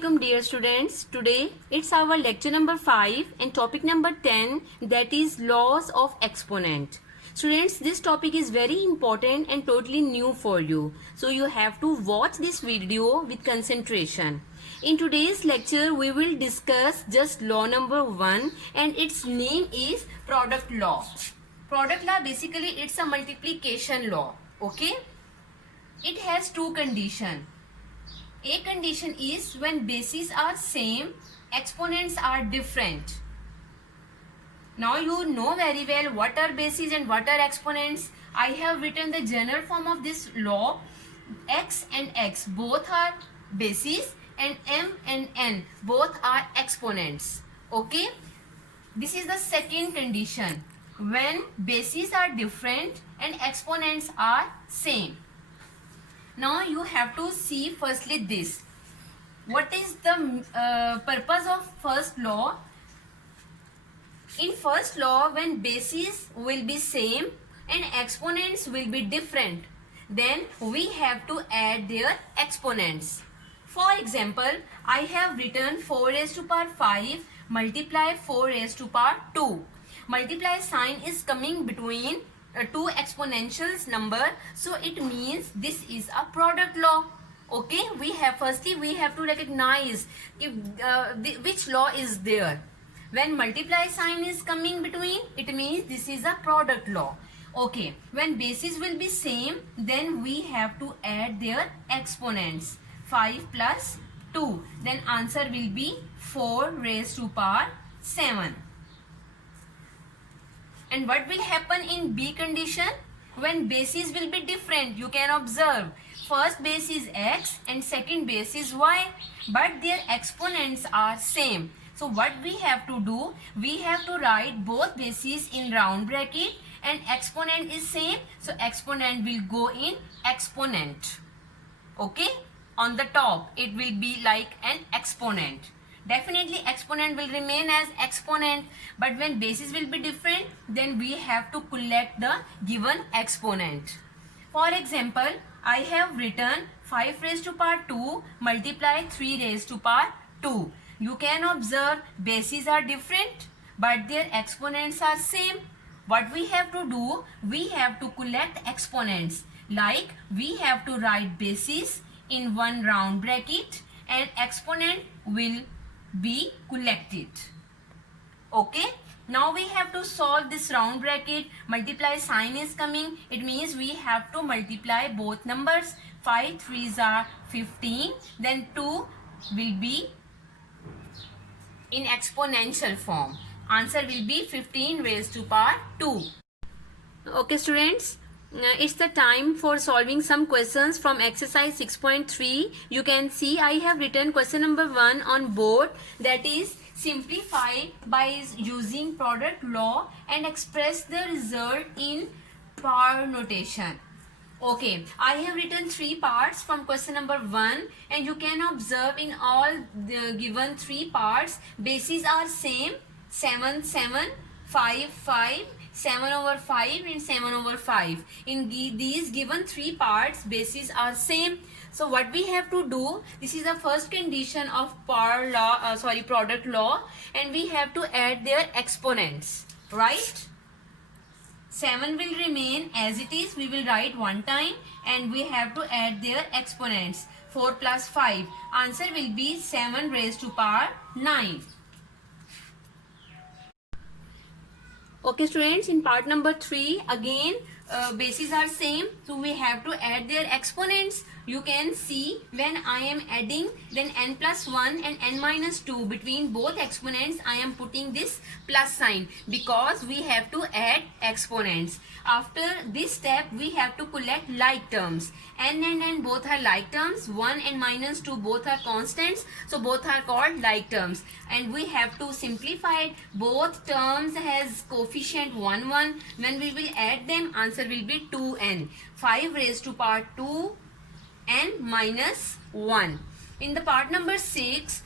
Assalamualaikum dear students. Today it's our lecture number 5 and topic number 10, that is laws of exponent. Students, this topic is very important and totally new for you. So you have to watch this video with concentration. In today's lecture we will discuss just law number 1 and its name is product law. Product law basically it's a multiplication law. Okay? It has two conditions. A condition is when bases are same, exponents are different. Now you know very well what are bases and what are exponents. I have written the general form of this law. X and X both are bases and M and N both are exponents. Okay. This is the second condition, when bases are different and exponents are same. Now you have to see firstly this. What is the purpose of first law? In first law, when bases will be same and exponents will be different, then we have to add their exponents. For example, I have written 4 raised to power 5 multiply 4 raised to power 2. Multiply sign is coming between two exponentials number, so it means this is a product law. Okay, we have to recognize if which law is there. When multiply sign is coming between, it means this is a product law. Okay, when bases will be same, then we have to add their exponents. 5 plus 2, then answer will be 4 raised to power 7. And what will happen in B condition? When bases will be different, you can observe first base is X and second base is Y, but their exponents are same. So what we have to do? We have to write both bases in round bracket and exponent is same. So exponent will go in exponent. Okay? On the top, it will be like an exponent. Definitely exponent will remain as exponent, but when bases will be different, then we have to collect the given exponent. For example, I have written 5 raised to power 2 multiply 3 raised to power 2. You can observe bases are different, but their exponents are same. What we have to do? We have to collect exponents. Like we have to write bases in one round bracket and exponent will be collected. Okay, now we have to solve this round bracket. Multiply sign is coming, it means we have to multiply both numbers. 5 3s are 15, then 2 will be in exponential form. Answer will be 15 raised to power 2. Okay students, it's the time for solving some questions from exercise 6.3. You can see I have written question number 1 on board, that is simplify by using product law and express the result in power notation. Okay, I have written 3 parts from question number 1 and you can observe in all the given 3 parts bases are same, 7 7 5 5 7 over 5 and 7 over 5. In these given 3 parts, bases are same. So what we have to do, this is the first condition of product law, and we have to add their exponents, right? 7 will remain as it is, we will write one time, and we have to add their exponents. 4 plus 5, answer will be 7 raised to power 9. Okay students, in part number 3 again bases are same, so we have to add their exponents. You can see when I am adding, then n plus 1 and n minus 2, between both exponents I am putting this plus sign because we have to add exponents. After this step we have to collect like terms. N and n both are like terms, 1 and minus 2 both are constants, so both are called like terms, and we have to simplify it. Both terms has coefficient 1 1. When we will add them, answer will be 2n. 5 raised to power 2 n minus 1. In the part number 6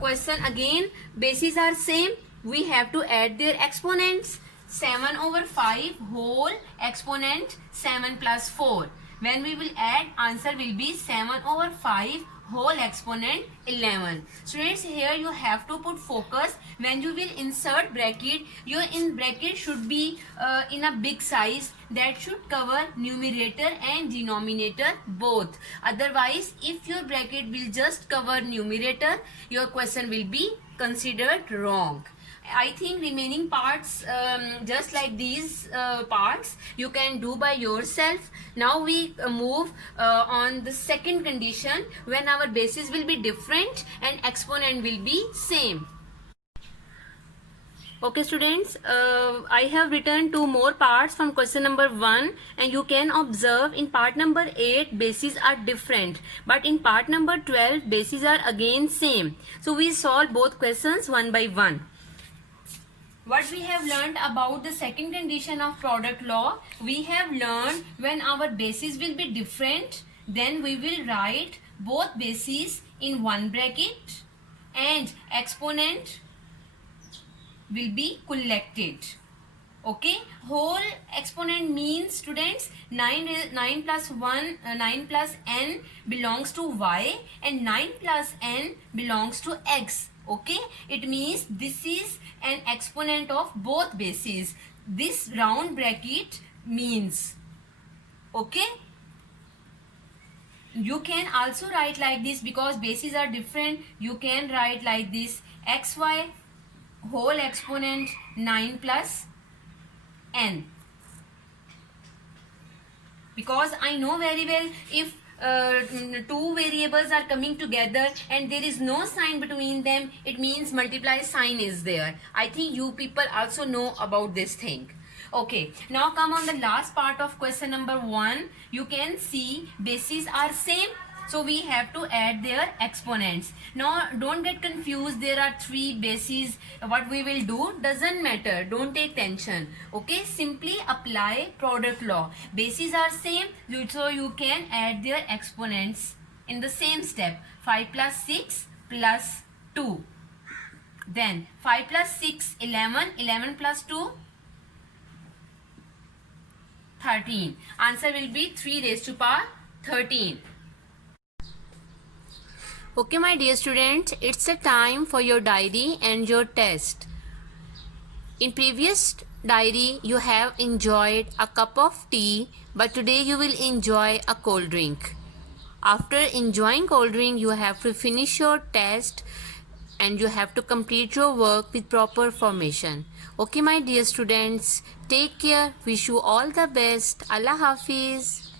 question, again bases are same, we have to add their exponents. 7 over 5 whole exponent 7 plus 4. When we will add, answer will be 7 over 5 whole exponent 11. Students, here you have to put focus. When you will insert bracket, your in bracket should be in a big size that should cover numerator and denominator both. Otherwise, if your bracket will just cover numerator, your question will be considered wrong. I think remaining parts, just like these parts, you can do by yourself. Now we move on the second condition, when our bases will be different and exponent will be same. Okay students, I have written 2 more parts from question number 1, and you can observe in part number 8 bases are different, but in part number 12 bases are again same. So we solve both questions one by one. What we have learned about the second condition of product law, we have learned when our bases will be different, then we will write both bases in one bracket and exponent will be collected. Okay, whole exponent means students 9 plus 1 9 plus n belongs to y and 9 plus n belongs to x. Okay, it means this is an exponent of both bases. This round bracket means, okay, you can also write like this because bases are different. You can write like this: xy whole exponent 9 plus n, because I know very well if two variables are coming together and there is no sign between them, it means multiply sign is there. I think you people also know about this thing. Okay, now come on the last part of question number 1. You can see bases are same, so we have to add their exponents. Now don't get confused, there are 3 bases. What we will do doesn't matter, don't take tension. Okay, simply apply product law. Bases are same, so you can add their exponents in the same step. 5 plus 6 plus 2. Then 5 plus 6 11, 11 plus 2 13. Answer will be 3 raised to power 13. Okay my dear students, it's a time for your diary and your test. In previous diary you have enjoyed a cup of tea, but today you will enjoy a cold drink. After enjoying cold drink, you have to finish your test and you have to complete your work with proper formation. Okay my dear students, take care, wish you all the best. Allah Hafiz.